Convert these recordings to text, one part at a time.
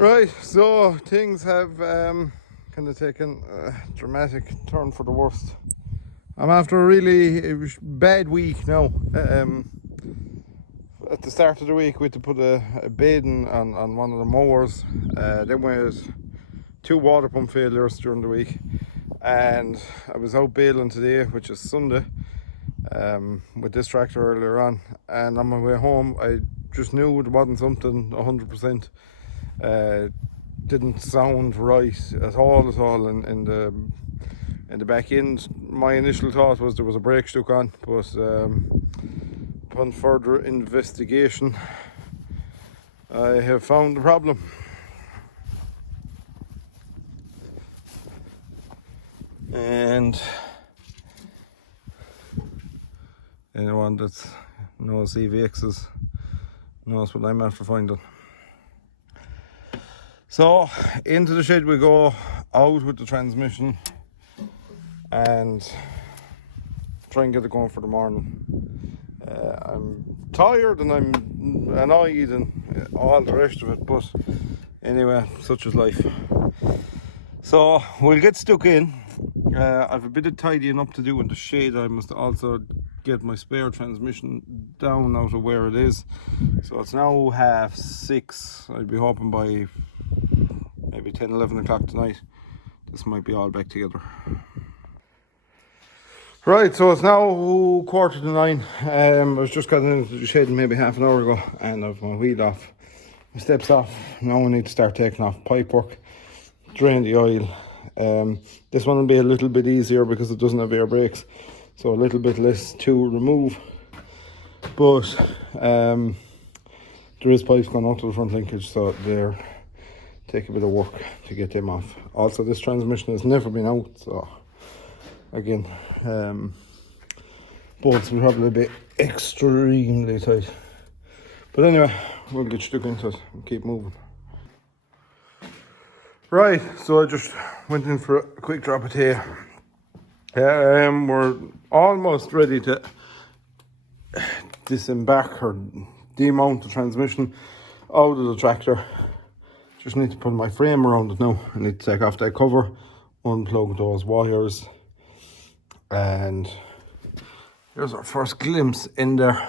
Right, so things have kind of taken a dramatic turn for the worst. I'm after a really bad week now. At the start of the week, we had to put a bedding on one of the mowers. Then we had 2 water pump failures during the week, and I was out baling today, which is Sunday, with this tractor earlier on. And on my way home, I just knew it wasn't something 100%. Didn't sound right at all in the back end. My initial thought was there was a brake stuck on, but upon further investigation, I have found the problem. And anyone that knows EVXs knows what I'm after finding. So into the shed we go, out with the transmission, and try and get it going for the morning. I'm tired and I'm annoyed and all the rest of it, but anyway, such is life. So we'll get stuck in. I've a bit of tidying up to do in the shed. I must also get my spare transmission down out of where it is. So it's now 6:30. I'd be hoping by maybe 10-11 o'clock tonight this might be all back together. Right, so it's now 9:15. I was just got into the shed maybe half an hour ago, and I've my wheel off, my steps off. Now I need to start taking off pipe work, drain the oil. This one will be a little bit easier because it doesn't have air brakes, so a little bit less to remove, but there is pipes going out to the front linkage, so they're take a bit of work to get them off. Also, this transmission has never been out, so again, bolts will probably be extremely tight, but anyway, we'll get stuck into it and keep moving. Right, so I just went in for a quick drop of tea. We're almost ready to disembark or demount the transmission out of the tractor. Just need to put my frame around it now. I need to take off that cover, unplug those wires, and here's our first glimpse in there.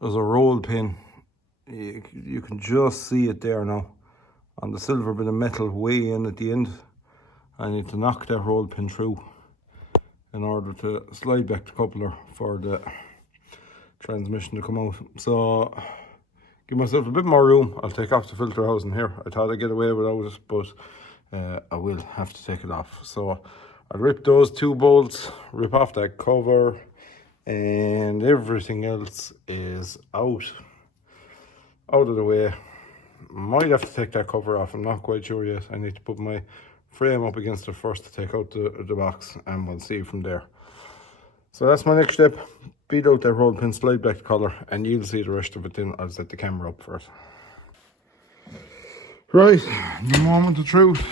There's a roll pin. You can just see it there now on the silver bit of metal way in at the end. I need to knock that roll pin through in order to slide back the coupler for the transmission to come out. So give myself a bit more room. I'll take off the filter housing here. I thought I'd get away without it, but I will have to take it off. So I'll rip those 2 bolts, rip off that cover, and everything else is out of the way. Might have to take that cover off, I'm not quite sure yet. I need to put my frame up against it first to take out the box, and we'll see from there. So that's my next step. Beat out that roll pin, slide back the collar, and you'll see the rest of it then. I'll set the camera up first. Right, the moment of truth.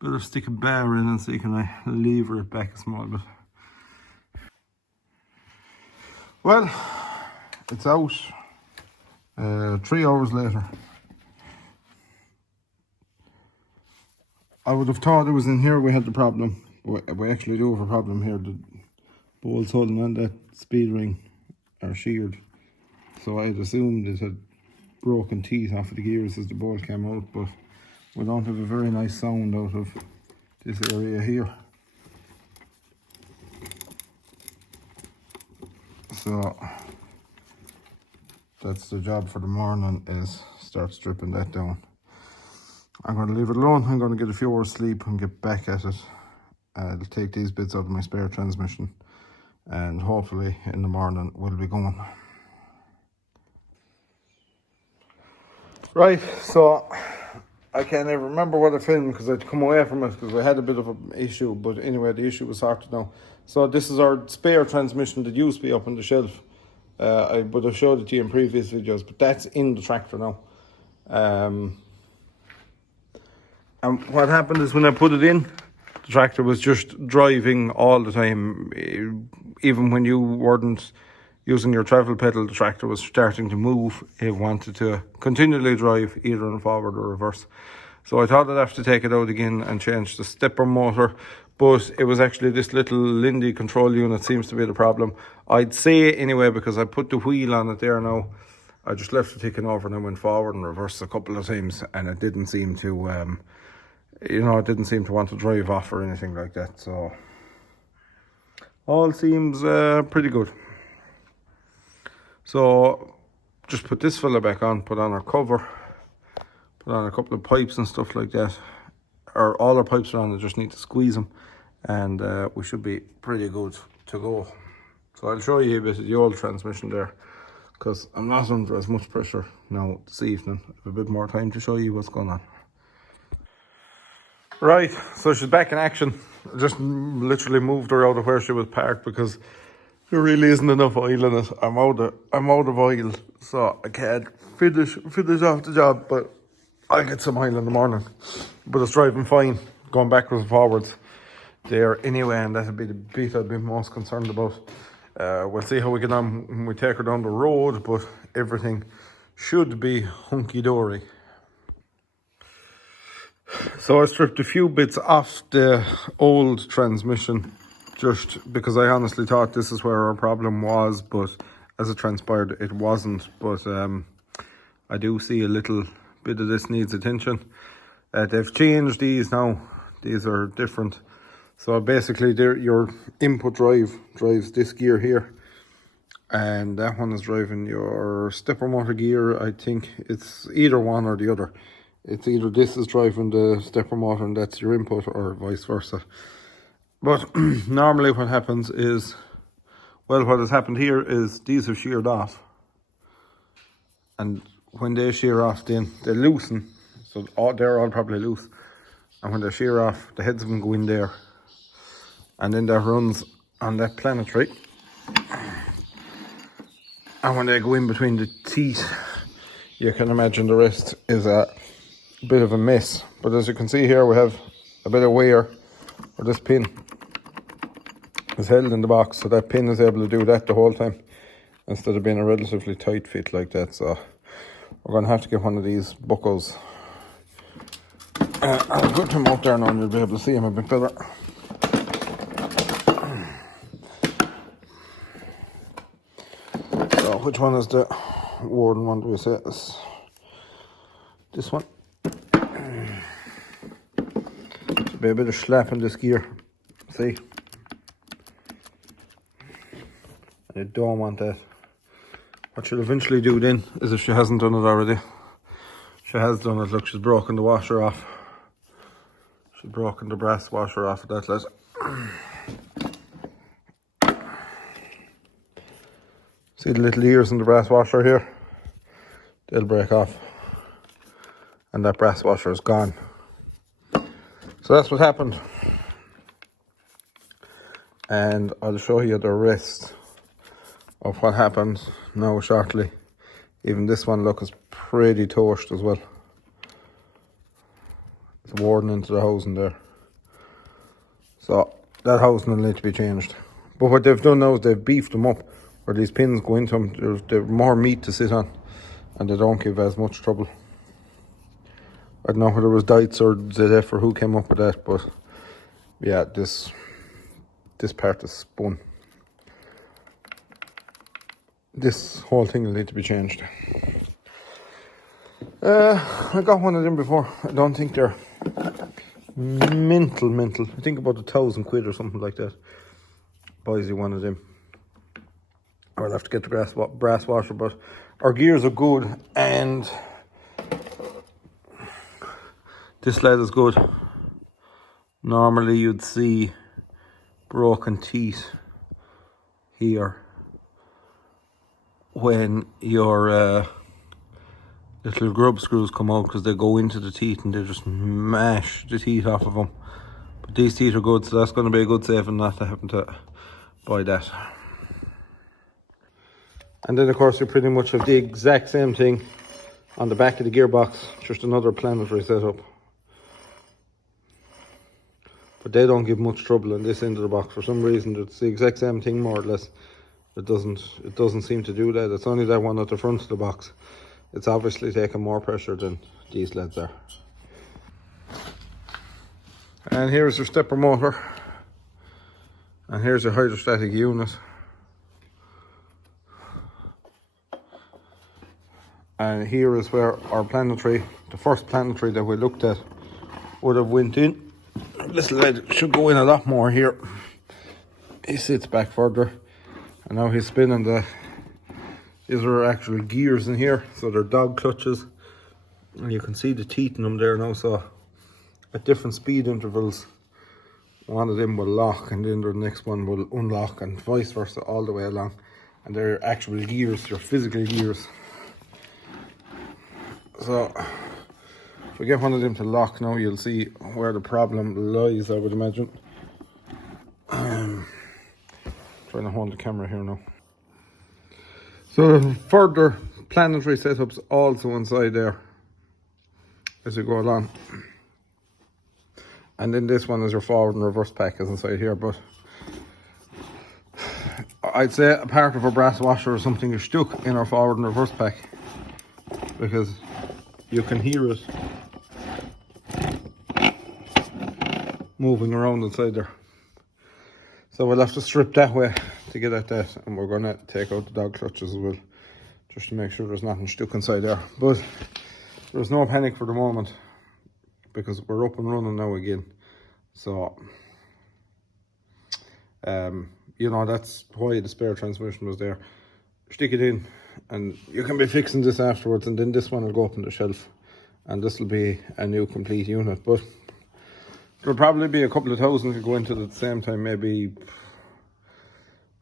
Better stick a bar in and see can I lever it back a small bit. Well, it's out 3 hours later. I would have thought it was in here we had the problem. We actually do have a problem here. The bolts holding on that speed ring are sheared, so I had assumed it had broken teeth off of the gears as the bolt came out, but we don't have a very nice sound out of this area here. So that's the job for the morning, is start stripping that down. I'm going to leave it alone. I'm going to get a few hours sleep and get back at it. I'll take these bits out of my spare transmission, and hopefully in the morning we'll be going. Right, so I can't even remember what I filmed because I'd come away from it because we had a bit of an issue, but anyway, the issue was sorted now. So this is our spare transmission that used to be up on the shelf. I would have showed it to you in previous videos, but that's in the tractor now. And what happened is when I put it in, The tractor was just driving all the time. Even when you weren't using your travel pedal, the tractor was starting to move. It wanted to continually drive either in forward or reverse. So I thought I'd have to take it out again and change the stepper motor, but it was actually this little Lindy control unit seems to be the problem. I'd say anyway, because I put the wheel on it there now. I just left it ticking over and I went forward and reverse a couple of times, and it didn't seem to, it didn't seem to want to drive off or anything like that. So all seems pretty good. So just put this fella back on, put on our cover, put on a couple of pipes and stuff like that. All our pipes are on, I just need to squeeze them, and we should be pretty good to go. So I'll show you a bit of the old transmission there, because I'm not under as much pressure now this evening. I have a bit more time to show you what's going on. Right, so she's back in action. I just literally moved her out of where she was parked because there really isn't enough oil in it. I'm out of oil, so I can't finish off the job, but I'll get some oil in the morning. But it's driving fine, going backwards and forwards there anyway, and that'll be the bit I'd be most concerned about. We'll see how we get on when we take her down the road, but everything should be hunky-dory. So I stripped a few bits off the old transmission, just because I honestly thought this is where our problem was, but as it transpired, it wasn't. But I do see a little bit of this needs attention. They've changed these now. These are different. So basically, your input drives this gear here, and that one is driving your stepper motor gear. I think it's either one or the other. It's either this is driving the stepper motor and that's your input, or vice versa. But normally what happens is, well, what has happened here is these have sheared off. And when they shear off, then they loosen. So they're all probably loose. And when they shear off, the heads of them go in there. And then that runs on that planetary. And when they go in between the teeth, you can imagine the rest is a bit of a mess. But as you can see here, we have a bit of wear, or this pin is held in the box, so that pin is able to do that the whole time instead of being a relatively tight fit like that. So we're going to have to get one of these buckles. I'll put him up there now and you'll be able to see him a bit better. So which one is the Warden one, do we say? This one. There'll be a bit of slap in this gear, see? I don't want that. What she'll eventually do then is, if she hasn't done it already, she has done it. Look, she's broken the washer off. She's broken the brass washer off of that let. See the little ears in the brass washer here? They'll break off. And that brass washer is gone. So that's what happened. And I'll show you the rest of what happened now shortly. Even this one, look, is pretty torched as well. It's worn into the housing there. So that housing will need to be changed. But what they've done now is they've beefed them up, where these pins go into them. There's more meat to sit on, and they don't give as much trouble. I don't know whether it was Dietz or ZF or who came up with that, but yeah, this part is spun. This whole thing will need to be changed. I got one of them before. I don't think they're mental. I think about £1,000 or something like that. Buys you one of them. I'll have to get the brass washer, but our gears are good, and this led is good. Normally you'd see broken teeth here when your little grub screws come out, because they go into the teeth and they just mash the teeth off of them. But these teeth are good, so that's going to be a good saving not to happen to buy that. And then of course you pretty much have the exact same thing on the back of the gearbox, just another planetary setup. but they don't give much trouble in this end of the box. For some reason, it's the exact same thing more or less. It doesn't seem to do that. It's only that one at the front of the box. It's obviously taking more pressure than these LEDs are. And here's your stepper motor. And here's your hydrostatic unit. And here is where our planetary, the first planetary that we looked at, would have went in. This lead should go in a lot more here. He sits back further. And now he's spinning these are actual gears in here. So they're dog clutches. And you can see the teeth in them there now. So at different speed intervals, one of them will lock and then the next one will unlock and vice versa all the way along. And they're actual gears, they're physical gears. So if we get one of them to lock now, you'll see where the problem lies, I would imagine. Trying to hold the camera here now. So further planetary setups also inside there as you go along. And then this one is your forward and reverse pack is inside here, but I'd say a part of a brass washer or something is stuck in our forward and reverse pack, because you can hear it moving around inside there. So we'll have to strip that way to get at that, and we're going to take out the dog clutches as well, just to make sure there's nothing stuck inside there. But there's no panic for the moment, because we're up and running now again. So you know, that's why the spare transmission was there. Stick it in and you can be fixing this afterwards, and then this one will go up on the shelf and this will be a new complete unit. But there'll probably be a couple of thousand to go into it at the same time. Maybe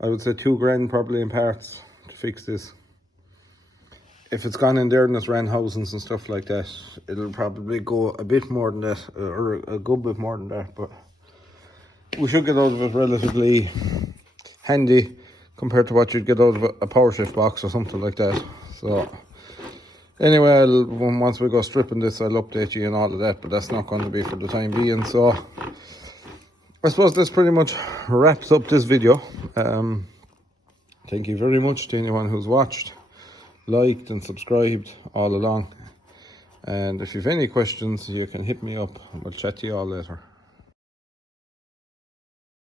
I would say $2,000 probably in parts to fix this. If it's gone in there and it's ran housings and stuff like that, it'll probably go a bit more than that, or a good bit more than that, but we should get out of it relatively handy compared to what you'd get out of a power shift box or something like that. So anyway, once we go stripping this, I'll update you and all of that, but that's not going to be for the time being. So I suppose this pretty much wraps up this video. Thank you very much to anyone who's watched, liked and subscribed all along. And if you have any questions, you can hit me up and we'll chat to you all later.